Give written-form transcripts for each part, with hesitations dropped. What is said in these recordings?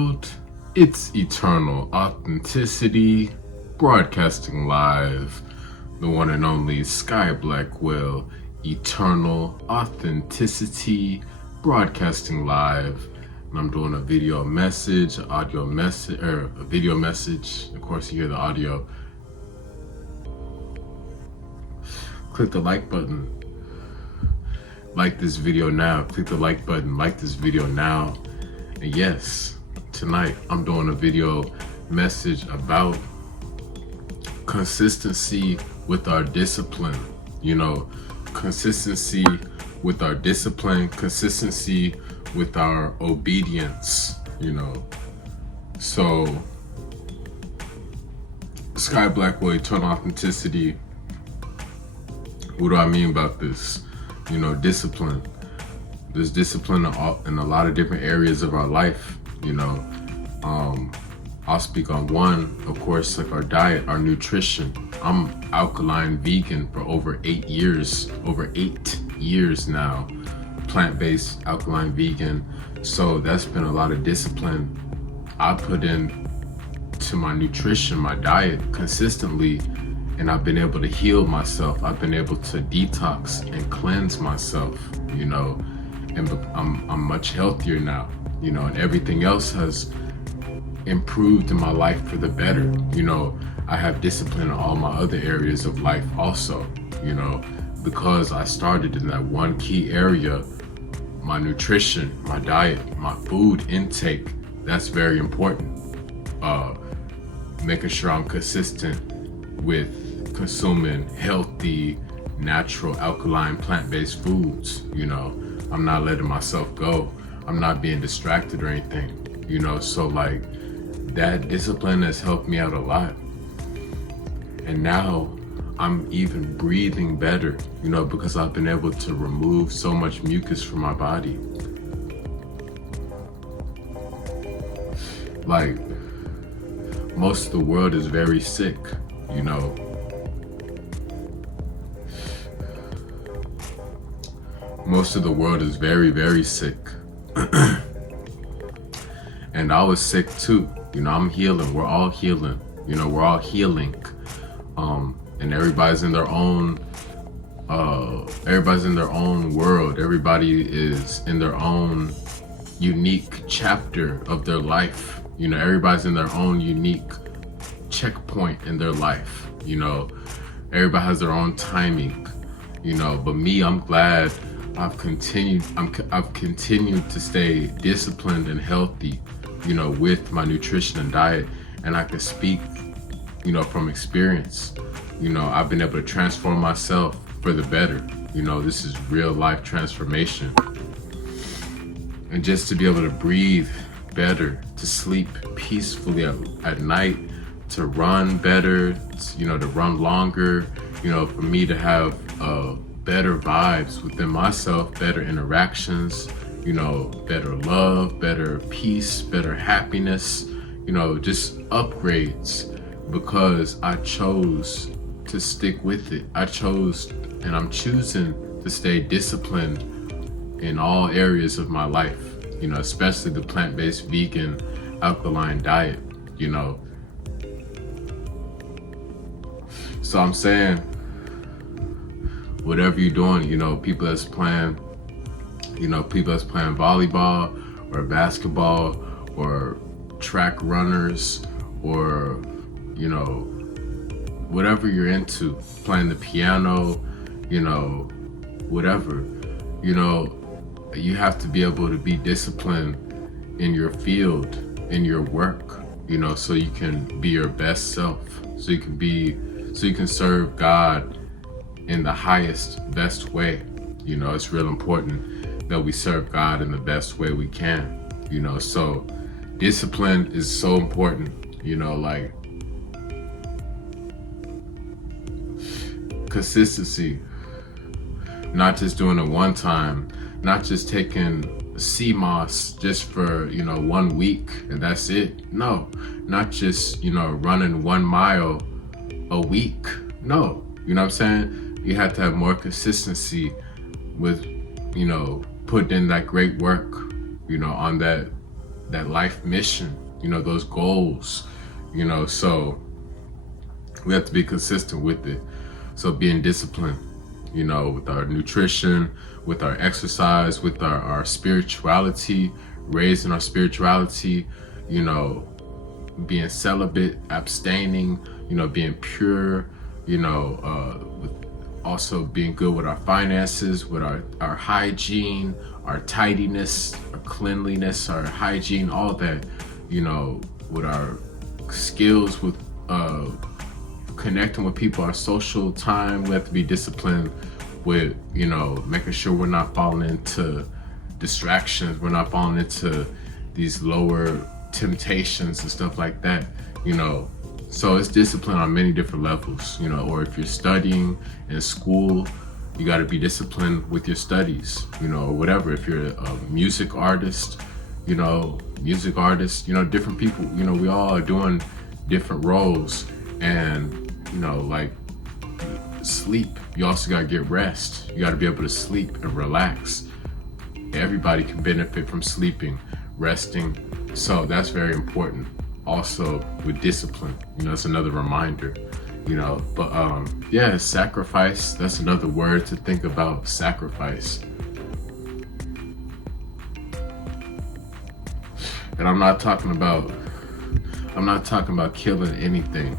world, it's eternal authenticity, broadcasting live, the one and only Sky Blackwell, eternal authenticity, broadcasting live. And I'm doing a video message, audio message, or a video message. Of course, you hear the audio. Click the like button. Like this video now. Click the like button. Like this video now. And yes, tonight I'm doing a video message about consistency with our discipline. You know, consistency with our discipline, consistency with our obedience, you know. So, Sky Blackwell, eternal authenticity. What do I mean about this? You know, discipline. There's discipline in a lot of different areas of our life, you know. I'll speak on one, of course, like our diet, our nutrition. I'm alkaline vegan for over 8 years now, plant-based alkaline vegan. So that's been a lot of discipline I put in to my nutrition, my diet consistently. And I've been able to heal myself. I've been able to detox and cleanse myself, you know, and I'm much healthier now, you know, and everything else has improved in my life for the better. You know, I have discipline in all my other areas of life also, you know, because I started in that one key area, my nutrition, my diet, my food intake. That's very important. Making sure I'm consistent with consuming healthy, natural, alkaline, plant-based foods. You know, I'm not letting myself go. I'm not being distracted or anything, you know. So like that discipline has helped me out a lot. And now I'm even breathing better, you know, because I've been able to remove so much mucus from my body. Like, most of the world is very sick, you know. Most of the world is very, very sick. And I was sick too. You know, I'm healing. We're all healing. You know, we're all healing. And everybody's in their own world. Everybody is in their own unique chapter of their life. You know, everybody's in their own unique checkpoint in their life. You know, everybody has their own timing. You know, but me, I'm glad I've continued to stay disciplined and healthy, you know, with my nutrition and diet. And I can speak, you know, from experience. You know, I've been able to transform myself for the better. You know, this is real life transformation. And just to be able to breathe better, to sleep peacefully at night, to run better, you know, to run longer, you know, for me to have better vibes within myself, better interactions, you know, better love, better peace, better happiness, you know, just upgrades, because I chose to stick with it. I chose, and I'm choosing to stay disciplined in all areas of my life, you know, especially the plant-based vegan alkaline diet, you know. So I'm saying, whatever you're doing, you know, people that's playing volleyball or basketball or track runners, or, you know, whatever you're into, playing the piano, you know, whatever, you know, you have to be able to be disciplined in your field, in your work, you know, so you can be your best self, so you can serve God in the highest, best way. You know, it's real important that we serve God in the best way we can, you know. So discipline is so important, you know, like consistency, not just doing it one time, not just taking CMOS just for, you know, 1 week and that's it. No, not just, you know, running 1 mile a week. No, you know what I'm saying? You have to have more consistency with, you know, putting in that great work, you know, on that that life mission, those goals, so we have to be consistent with it. So being disciplined, with our nutrition, with our exercise, with our spirituality, raising our spirituality, being celibate, abstaining, being pure, with also being good with our finances, with our hygiene, our tidiness, our cleanliness, our hygiene, all that, with our skills, with connecting with people, our social time. We have to be disciplined with, making sure we're not falling into distractions, we're not falling into these lower temptations and stuff like that, So it's discipline on many different levels, or if you're studying in school, you got to be disciplined with your studies, or whatever. If you're a music artist, different people, we all are doing different roles. And, like sleep, you also got to get rest. You got to be able to sleep and relax. Everybody can benefit from sleeping, resting. So that's very important. Also with discipline, it's another reminder, but sacrifice, that's another word to think about, sacrifice. And I'm not talking about killing anything.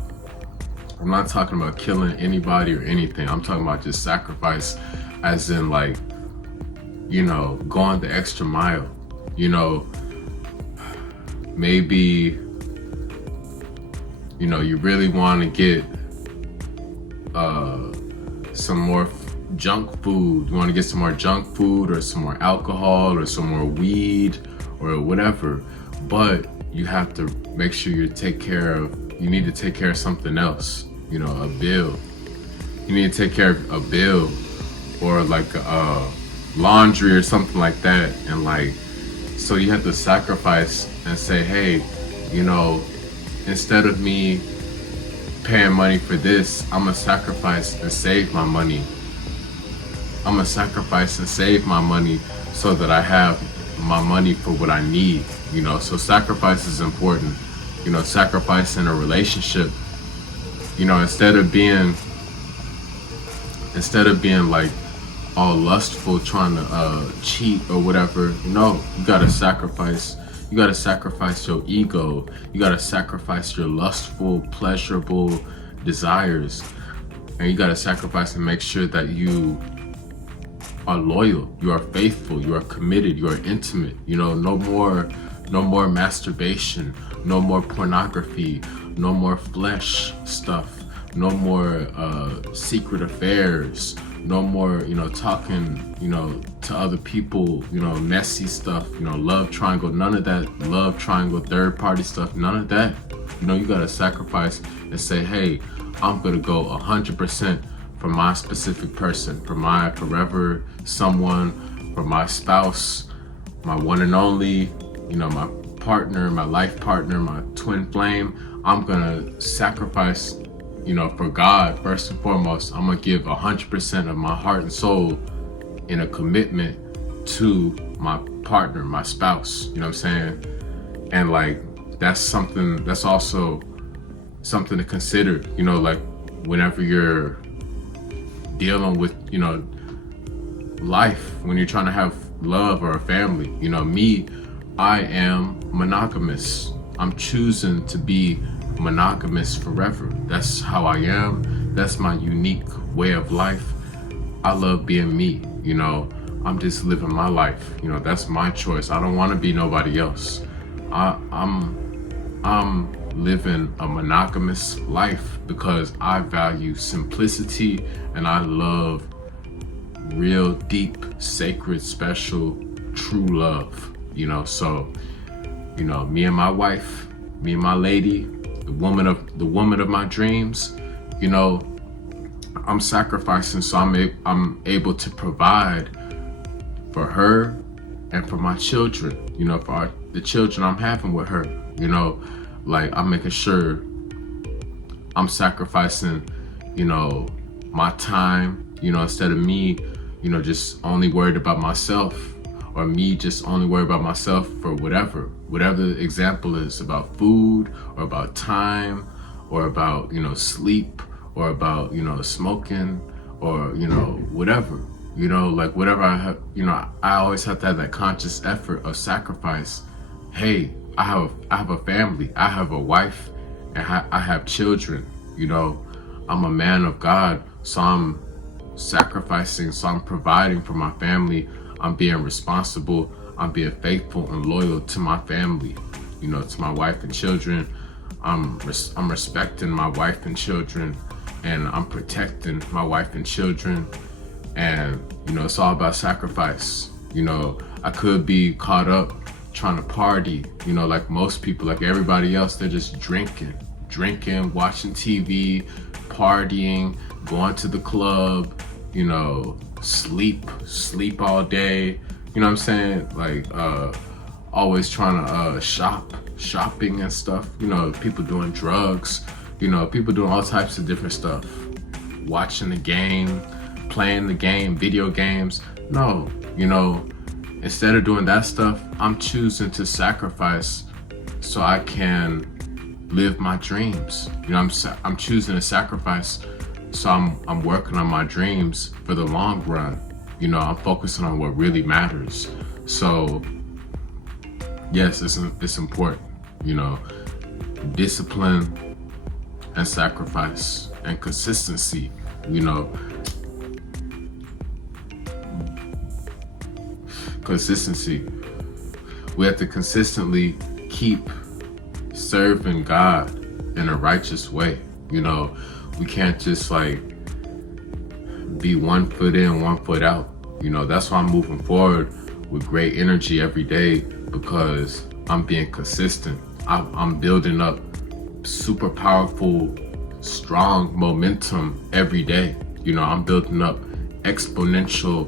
I'm not talking about killing anybody or anything. I'm talking about just sacrifice as in like, going the extra mile, maybe, you really want to get some more junk food. You want to get some more junk food or some more alcohol or some more weed or whatever. But you have to make sure you need to take care of something else, a bill. You need to take care of a bill or like laundry or something like that. And like, so you have to sacrifice and say, hey, instead of me paying money for this, I'm gonna sacrifice and save my money. I'm gonna sacrifice and save my money so that I have my money for what I need, so sacrifice is important. Sacrifice in a relationship, instead of being like all lustful, trying to cheat or whatever, you gotta sacrifice. You gotta sacrifice your ego. You gotta sacrifice your lustful, pleasurable desires. And you gotta sacrifice and make sure that you are loyal, you are faithful, you are committed, you are intimate. No more masturbation, no more pornography, no more flesh stuff, no more secret affairs, no more, talking, to other people, messy stuff, love triangle, none of that love triangle, third party stuff, none of that. You gotta sacrifice and say, hey, I'm gonna go 100% for my specific person, for my forever someone, for my spouse, my one and only, my partner, my life partner, my twin flame. I'm gonna sacrifice, for God first and foremost. I'm gonna give 100% of my heart and soul in a commitment to my partner, my spouse. You know what I'm saying? And like, that's also something to consider. Like whenever you're dealing with, life, when you're trying to have love or a family. Me, I am monogamous. I'm choosing to be monogamous forever. That's how I am. That's my unique way of life. I love being me, I'm just living my life. That's my choice. I don't want to be nobody else. I'm living a monogamous life because I value simplicity and I love real deep, sacred, special, true love. So, me and my wife, me and my lady, the woman of my dreams, I'm sacrificing so I'm able to provide for her and for my children, for the children I'm having with her, like I'm making sure I'm sacrificing, my time, instead of me, just only worried about myself or me just only worry about myself for whatever the example is, about food or about time or about, sleep or about, smoking or, whatever, like whatever I have, I always have to have that conscious effort of sacrifice. Hey, I have a family, I have a wife, and I have children, I'm a man of God, so I'm sacrificing, so I'm providing for my family, I'm being responsible, I'm being faithful and loyal to my family, to my wife and children. I'm respecting my wife and children, and I'm protecting my wife and children. And it's all about sacrifice. I could be caught up trying to party, like most people, like everybody else. They're just drinking, watching TV, partying, going to the club, sleep all day, what I'm saying? Like always trying to shopping and stuff, people doing drugs, people doing all types of different stuff, watching the game, playing the game, video games. No, instead of doing that stuff, I'm choosing to sacrifice so I can live my dreams. I'm choosing to sacrifice, so I'm working on my dreams for the long run. I'm focusing on what really matters. So yes, it's important. Discipline and sacrifice and consistency. Consistency. We have to consistently keep serving God in a righteous way. We can't just be 1 foot in, 1 foot out. That's why I'm moving forward with great energy every day, because I'm being consistent. I'm building up super powerful, strong momentum every day. I'm building up exponential,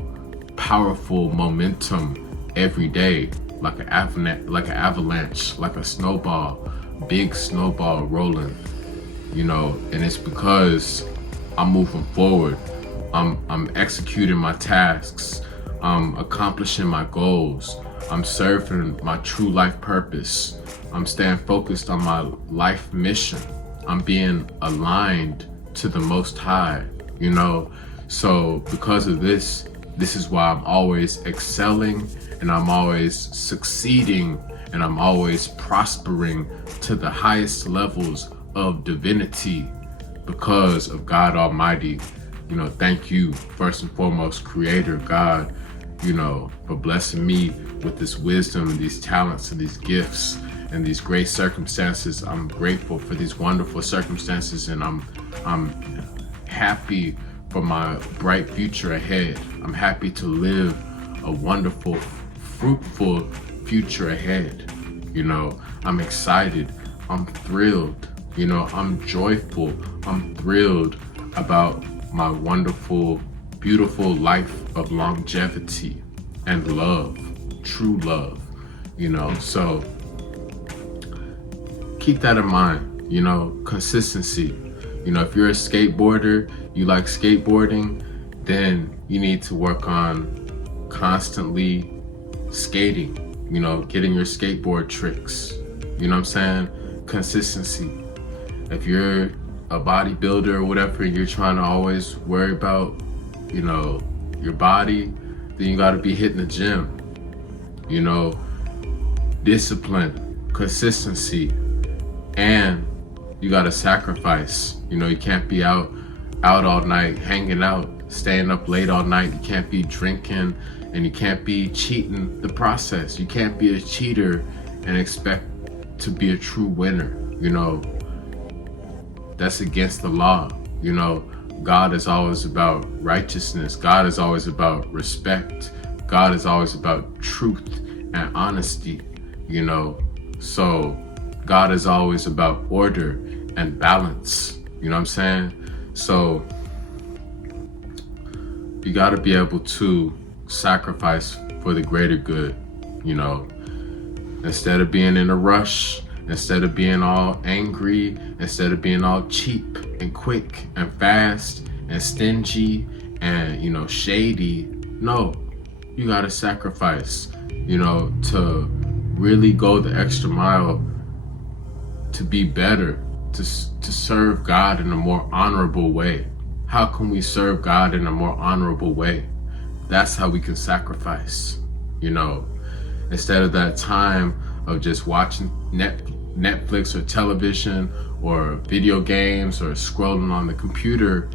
powerful momentum every day, like an avalanche, like a snowball, big snowball rolling. And it's because I'm moving forward. I'm executing my tasks. I'm accomplishing my goals. I'm serving my true life purpose. I'm staying focused on my life mission. I'm being aligned to the Most High, So because of this is why I'm always excelling, and I'm always succeeding, and I'm always prospering to the highest levels of divinity, because of God Almighty. Thank you, first and foremost, Creator God, for blessing me with this wisdom and these talents and these gifts and these great circumstances. I'm grateful for these wonderful circumstances, and I'm happy for my bright future ahead. I'm happy to live a wonderful, fruitful future ahead. I'm excited. I'm thrilled. I'm joyful. I'm thrilled about my wonderful, beautiful life of longevity and love, true love, so keep that in mind, consistency. If you're a skateboarder, you like skateboarding, then you need to work on constantly skating, getting your skateboard tricks, what I'm saying? Consistency. If you're a bodybuilder or whatever, you're trying to always worry about, your body, then you got to be hitting the gym. Discipline, consistency, and you got to sacrifice. You can't be out all night, hanging out, staying up late all night. You can't be drinking, and you can't be cheating the process. You can't be a cheater and expect to be a true winner. That's against the law. God is always about righteousness. God is always about respect. God is always about truth and honesty, So God is always about order and balance. You know what I'm saying? So you got to be able to sacrifice for the greater good, Instead of being in a rush, instead of being all angry, instead of being all cheap and quick and fast and stingy and, shady. No, You gotta sacrifice, to really go the extra mile, to be better, to serve God in a more honorable way. How can we serve God in a more honorable way? That's how we can sacrifice, instead of that time of just watching Netflix or television or video games or scrolling on the computer.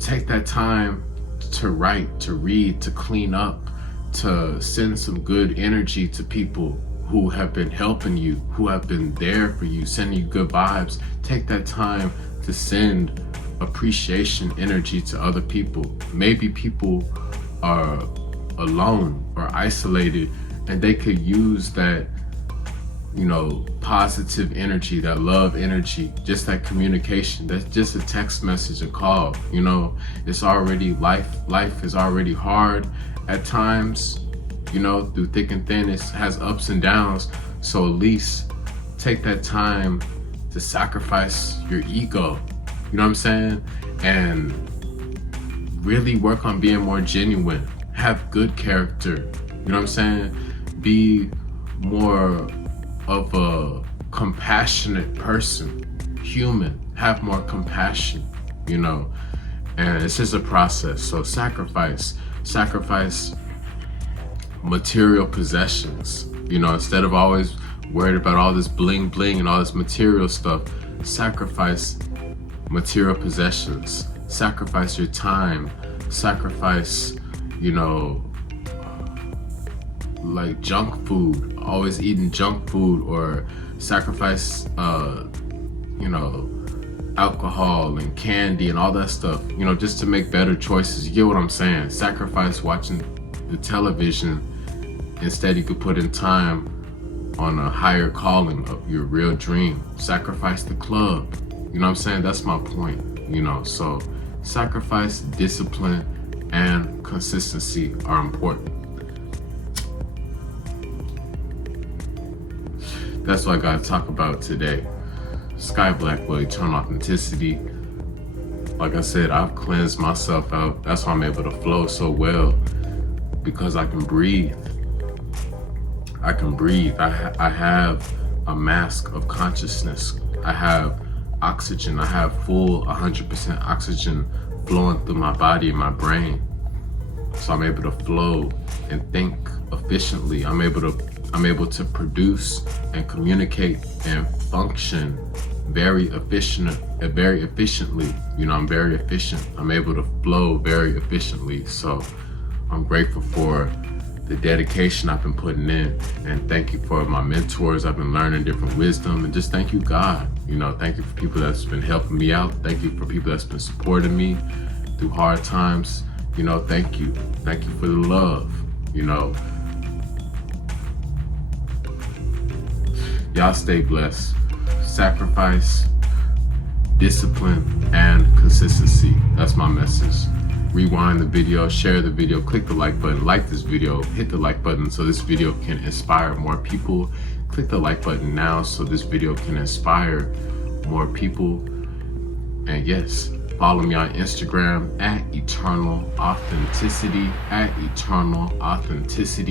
Take that time to write, to read, to clean up, to send some good energy to people who have been helping you, who have been there for you, sending you good vibes. Take that time to send appreciation energy to other people. Maybe people are alone or isolated, and they could use that, positive energy, that love energy, just that communication. That's just a text message, a call. It's already life is already hard at times, through thick and thin. It has ups and downs. So at least take that time to sacrifice your ego, you know what I'm saying? And really work on being more genuine. Have good character, you know what I'm saying? Be more of a compassionate person, human. Have more compassion, and it's just a process. So sacrifice material possessions, instead of always worried about all this bling bling and all this material stuff. Sacrifice material possessions, sacrifice your time, sacrifice, like junk food, always eating junk food, or sacrifice, alcohol and candy and all that stuff, just to make better choices. You get what I'm saying? Sacrifice watching the television. Instead, you could put in time on a higher calling of your real dream. Sacrifice the club. You know what I'm saying? That's my point, So sacrifice, discipline, and consistency are important. That's what I gotta talk about today. Sky Blackwell, eternal authenticity. Like I said, I've cleansed myself out. That's why I'm able to flow so well, because I can breathe. I have a mask of consciousness. I have oxygen. I have full 100% oxygen flowing through my body and my brain. So I'm able to flow and think efficiently. I'm able to produce and communicate and function very efficiently. I'm very efficient. I'm able to flow very efficiently. So I'm grateful for the dedication I've been putting in, and thank you for my mentors. I've been learning different wisdom, and just thank you, God. Thank you for people that's been helping me out. Thank you for people that's been supporting me through hard times. Thank you for the love. Y'all stay blessed. Sacrifice, discipline, and consistency. That's my message. Rewind the video, share the video, click the like button, like this video, hit the like button so this video can inspire more people. Click the like button now so this video can inspire more people. And yes, follow me on Instagram at Eternal Authenticity,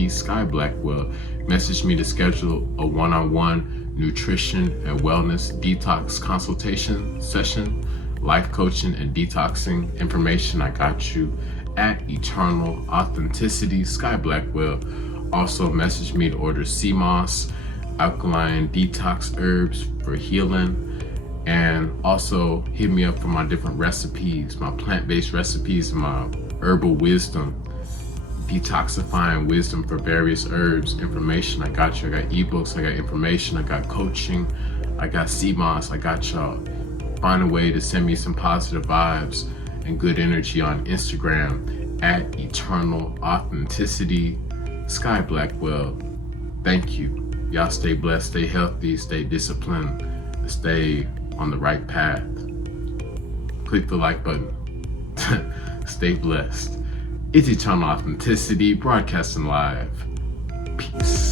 Sky Blackwell. Message me to schedule a one-on-one nutrition and wellness detox consultation session, life coaching and detoxing information. I got you at Eternal Authenticity, Sky Blackwell. Also message me to order sea moss, alkaline detox herbs for healing. And also hit me up for my different recipes, my plant-based recipes, my herbal wisdom, detoxifying wisdom for various herbs, information. I got you. I got ebooks, I got information, I got coaching, I got sea moss, I got y'all. Find a way to send me some positive vibes and good energy on Instagram at Eternal Authenticity, Sky Blackwell. Thank you. Y'all stay blessed, stay healthy, stay disciplined, stay on the right path. Click the like button. Stay blessed. It's Eternal Authenticity, broadcasting live. Peace.